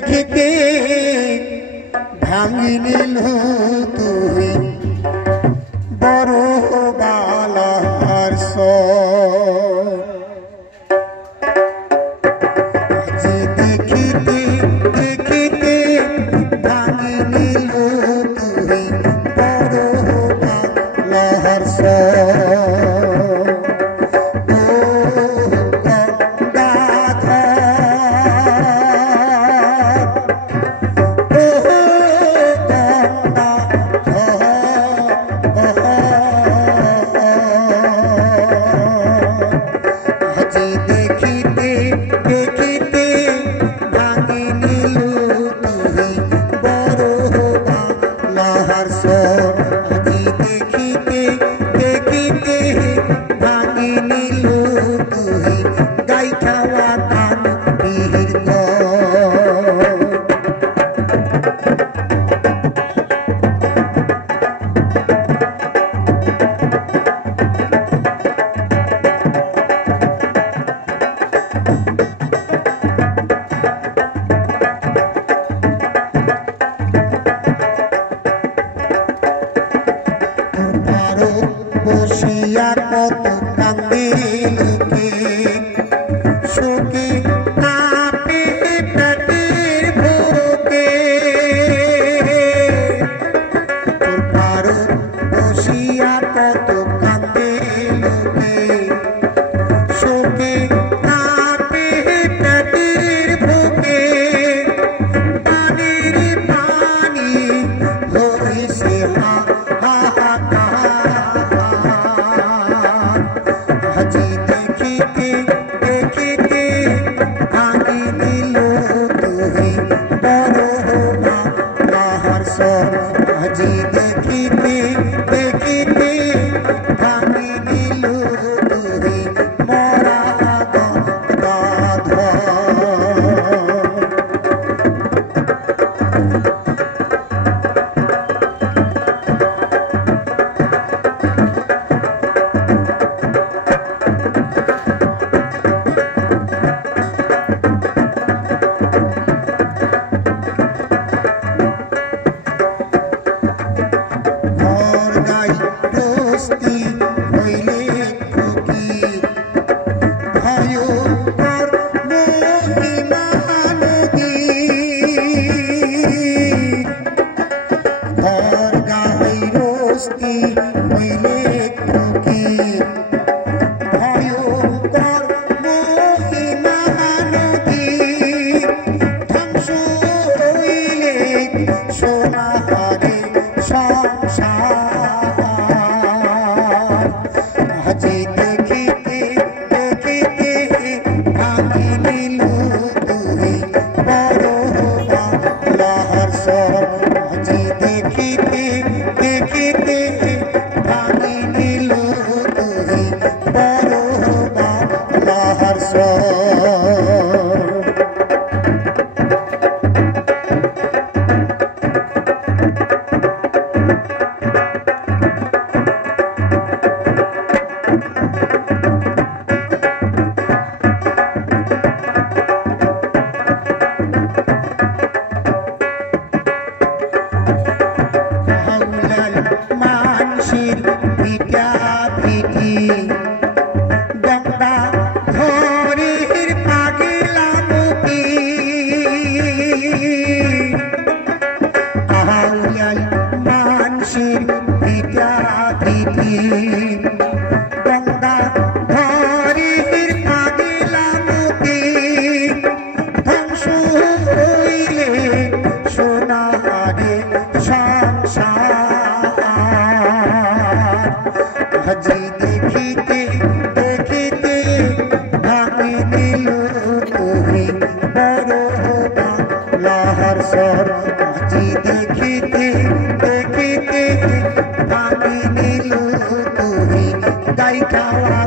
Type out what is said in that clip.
দেখিতে ভাঙি নিল তুই বড় বালার আজি দেখিতে দেখিতে ভাঙি নিল তুই বড় বালার বসিয়া কত কান্দে লোকে শোকে কাঁপে পেটের বুকে তোর পারো বসিয়া কত কান্দে লোকে শোকে কাঁপে পেটের বুকে পানির পানি হইছে হাহাকার আজি দেখিতে দেখিতে ভাঙি নিল তুই বড় বালার আজি দেখিতে দেখিতে ভাঙি নিল তুই মরা গদাধর আজি দেখিতে দেখিতে ভাঙি নিল তুই বড় বালার আজি দেখিতে দেখিতে ভাঙি নিল তুই বড় বালার আজি দেখিতে দেখিতে ভাঙি নিল তুই বড় বালার আজি দেখিতে দেখিতে ভাঙি নিল তুই গাই খাওয়া